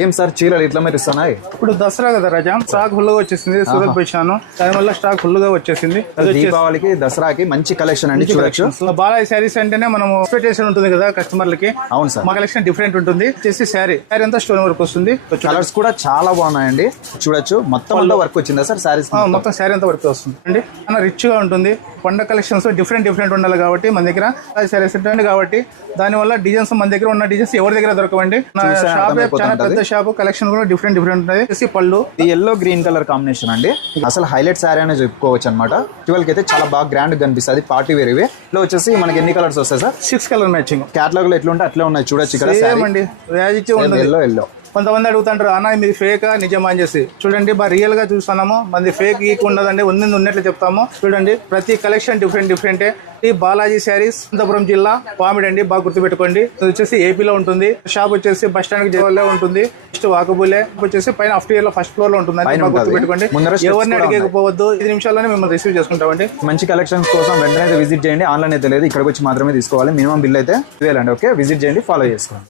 ఏం సార్ చీరలు ఇట్లా మీరు ఇస్తున్నాయి? ఇప్పుడు దసరా కదా రాజా, స్టాక్ ఫుల్ గా వచ్చేసింది. సూరత్ పెట్టాను, దానివల్ల స్టాక్ ఫుల్ గా వచ్చేసింది. దీపావళికి దసరాకి మంచి కలెక్షన్ అండి, చూడొచ్చు. బాలాజీ శారీస్ అంటేనే మనం ఎక్స్పెక్టేషన్ ఉంటుంది కదా కస్టమర్లకి. అవును సార్, మా కలెక్షన్ డిఫరెంట్ ఉంటుంది. వచ్చేసి శారీ అంతా స్టోన్ వర్క్ వస్తుంది. కలర్స్ కూడా చాలా బాగున్నాయండి, చూడొచ్చు. మొత్తం అంతా వర్క్ వచ్చిందా సార్ శారీస్? మొత్తం శారీ అంతా వర్క్ వస్తుంది అండి. అన్న రిచ్ గా ఉంటుంది. పండగ కలెక్షన్స్ డిఫరెంట్ ఉండాలి కాబట్టి మన దగ్గర శారీస్ ఉంటుంది కాబట్టి దానివల్ల డిజైన్స్ మన దగ్గర ఉన్న డిజైన్స్ ఎవరి దగ్గర దొరకవండి. షాప్ చాలా పెద్ద షాప్, కలెక్షన్ కూడా డిఫరెంట్ ఉంటుంది. పళ్ళు ఈ ఎల్లో గ్రీన్ కలర్ కాంబినేషన్ అండి, అసలు హైలైట్ శారీ అనే చెప్పుకోవచ్చు అనమాట. 12 కి అయితే చాలా బాగా గ్రాండ్ కనిపిస్తుంది. పార్టీ వేర్ ఇవి. ఇట్లా వచ్చేసి మనకి ఎన్ని కలర్స్ వస్తాయి సార్? 6 colour matching. క్యాటలాగ్ లో ఎట్లా ఉంటే అట్లా ఉన్నాయి, చూడొచ్చు. ఇక్కడ అండి ఎల్లో కొంతమంది అడుగుతుంటారు, అన్న మీది ఫేక్ నిజమా అని చేసి. చూడండి బాగా రియల్ గా చూస్తున్నాము. మంది ఫేక్ ఈక్ ఉండదండి, ఉన్నట్లు చెప్తాము. చూడండి ప్రతి కలెక్షన్ డిఫరెంటే. ఈ బాలాజీ శారీస్ అనంతపురం జిల్లా పామిడి అండి, బాగా గుర్తుపెట్టుకోండి. ఇది వచ్చేసి ఏపీలో ఉంటుంది. షాప్ వచ్చేసి బస్ స్టాండ్ కి ఉంటుంది. నెక్స్ట్ వాకబులే వచ్చేసి పైన ఇయర్ లో ఫస్ట్ ఫ్లోర్ లో ఉంటుంది. బాగా గుర్తుపెట్టుకోండి. ఎవరిని అడిగకపోవద్దు, 5 నిమిషాల్లోనే మిమ్మల్ని రిసీవ్ చేసుకుంటామండి. మంచి కలెక్షన్స్ కోసం వెంటనే విజిట్ చేయండి. ఆన్లైన్ అయితే లేదు, ఇక్కడికి వచ్చి మాత్రమే తీసుకోవాలి. మినిమం బిల్ అయితే 2000 అండి. ఓకే, విజిట్ చేయండి, ఫాలో చేసుకోండి.